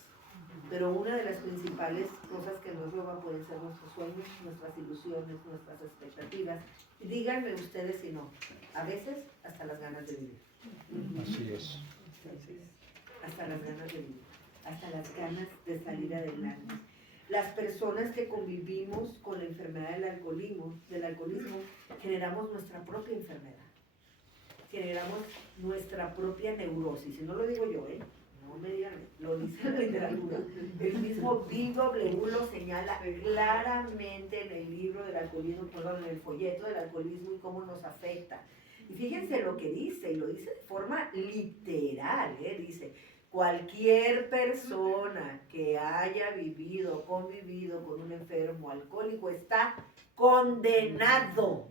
pero una de las principales cosas que nos roba pueden ser nuestros sueños, nuestras ilusiones, nuestras expectativas. Y díganme ustedes si no, a veces hasta las ganas de vivir. Así es. Hasta las ganas de vivir. hasta las ganas de salir adelante. Las personas que convivimos con la enfermedad del alcoholismo, generamos nuestra propia enfermedad. Generamos nuestra propia neurosis. Y no lo digo yo, no me digan, lo dice la literatura. El mismo Bill W. lo señala claramente en el libro del alcoholismo, perdón, en el folleto del alcoholismo y cómo nos afecta. Y fíjense lo que dice, y lo dice de forma literal, dice, cualquier persona que haya vivido o convivido con un enfermo alcohólico está condenado.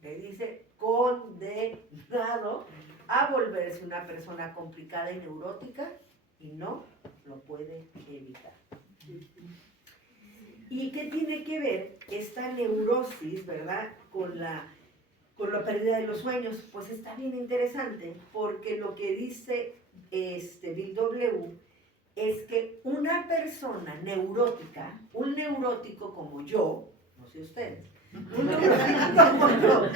Le dice condenado a volverse una persona complicada y neurótica y no lo puede evitar. ¿Y qué tiene que ver esta neurosis, verdad, con la pérdida de los sueños? Pues está bien interesante, porque lo que dice Bill W. es que una persona neurótica, un neurótico como yo, no sé ustedes, un neurótico como yo,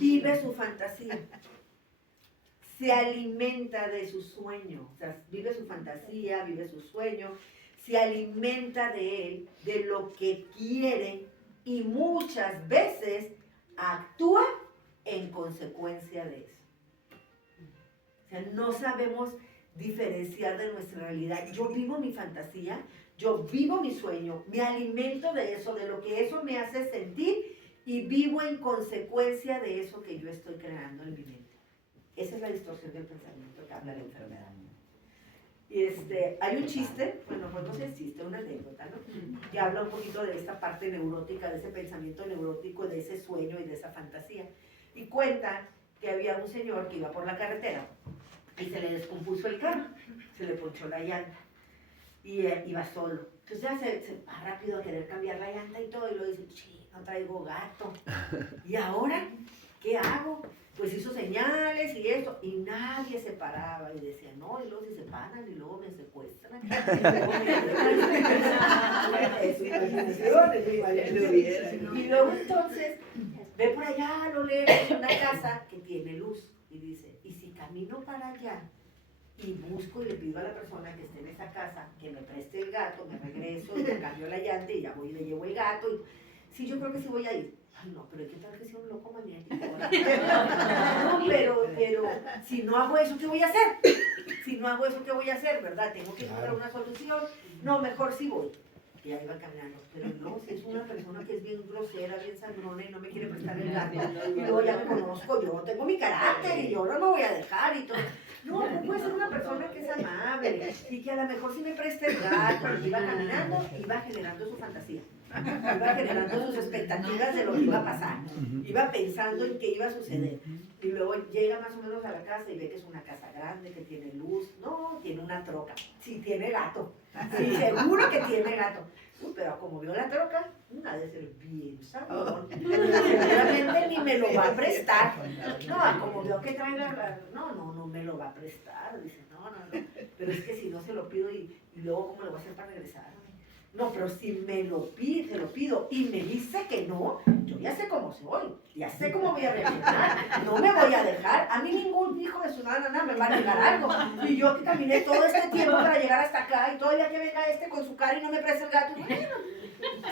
vive su fantasía, se alimenta de su sueño, o sea, vive su fantasía, vive su sueño, se alimenta de él, de lo que quiere y muchas veces actúa en consecuencia de eso. O sea, no sabemos diferenciar de nuestra realidad. Yo vivo mi fantasía, yo vivo mi sueño, me alimento de eso, de lo que eso me hace sentir y vivo en consecuencia de eso que yo estoy creando en mi mente. Esa es la distorsión del pensamiento que habla la enfermedad. Y hay un chiste, bueno, pues no sé si chiste, una anécdota, ¿no? Que habla un poquito de esta parte neurótica, de ese pensamiento neurótico, de ese sueño y de esa fantasía. Y cuenta que había un señor que iba por la carretera y se le descompuso el carro, se le ponchó la llanta y iba solo. Entonces ya se va rápido a querer cambiar la llanta y todo, y lo dice, sí, no traigo gato. ¿Y ahora qué hago? Pues hizo señales y esto, y nadie se paraba, y decía, no, y luego si se paran, y luego me secuestran, y luego entonces, ve por allá a lo lejos una casa que tiene luz, y dice, y si camino para allá, y busco y le pido a la persona que esté en esa casa, que me preste el gato, me regreso, y le cambio la llanta, y ya voy y le llevo el gato, y sí, yo creo que sí voy a ir. Ay, no, pero ¿qué tal que sea un loco maniático? No, pero si no hago eso, ¿qué voy a hacer? Si no hago eso, ¿qué voy a hacer? ¿Verdad? Tengo que encontrar una solución. No, mejor sí voy. Y ahí va caminando. Pero no, si es una persona que es bien grosera, bien sangrona y no me quiere prestar el gato, y luego ya me conozco, yo tengo mi carácter y yo no me voy a dejar y todo. No, no puede ser una persona que es amable y que a lo mejor sí me preste el gato. Y iba caminando, iba generando su fantasía. Iba generando sus expectativas de lo que iba a pasar, iba pensando en qué iba a suceder, y luego llega más o menos a la casa y ve que es una casa grande, que tiene luz, no, tiene una troca, sí tiene gato, sí, seguro que tiene gato, pero como vio la troca, ha de ser bien sabor, seguramente ni me lo va a prestar, no, como vio que trae no me lo va a prestar, dice, no, pero es que si no se lo pido y luego cómo lo va a hacer para regresar. No, pero si me lo pide, se lo pido y me dice que no, yo ya sé cómo soy, ya sé cómo voy a reaccionar, no me voy a dejar, a mí ningún hijo de su nana me va a negar algo. Y yo que caminé todo este tiempo para llegar hasta acá y todavía que venga con su cara y no me presta el gato, bueno,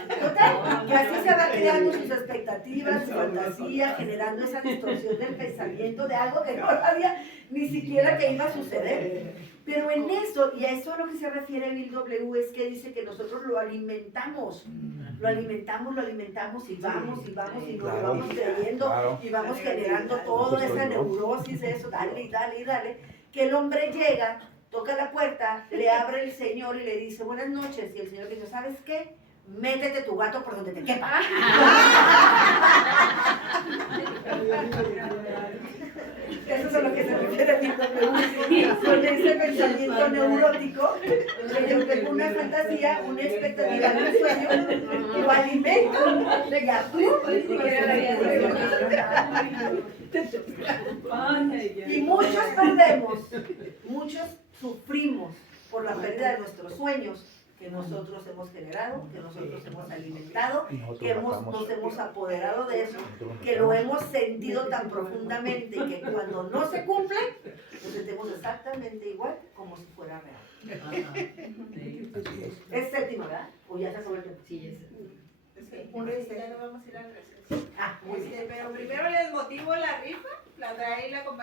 total, y así se va creando sus expectativas, su fantasía, generando esa distorsión del pensamiento de algo que no sabía ni siquiera que iba a suceder. Pero en eso, y a eso a lo que se refiere Bill W. es que dice que nosotros lo alimentamos y vamos y nos lo vamos creyendo y vamos generando toda esa neurosis, eso, dale, que el hombre llega, toca la puerta, le abre el señor y le dice buenas noches, y el señor le dice, ¿sabes qué? Métete tu gato por donde te quepa. Eso es a lo que se refiere Bill W. Con ese pensamiento neurótico, que yo tengo una fantasía, una expectativa de un sueño, lo alimento, y actúo. Y muchos perdemos, muchos sufrimos por la pérdida de nuestros sueños, que nosotros hemos generado, que nosotros hemos alimentado, que nos hemos apoderado de eso, que lo hemos sentido tan profundamente y que cuando no se cumple, nos sentimos exactamente igual como si fuera real. Ajá. Sí. Así es. Es séptima, ¿verdad? O ya se acabó el tiempo. Sí, es. Un ya no vamos a ir a la recepción. Ah, muy bien. Pero primero les motivo la rifa, la trae la compañía.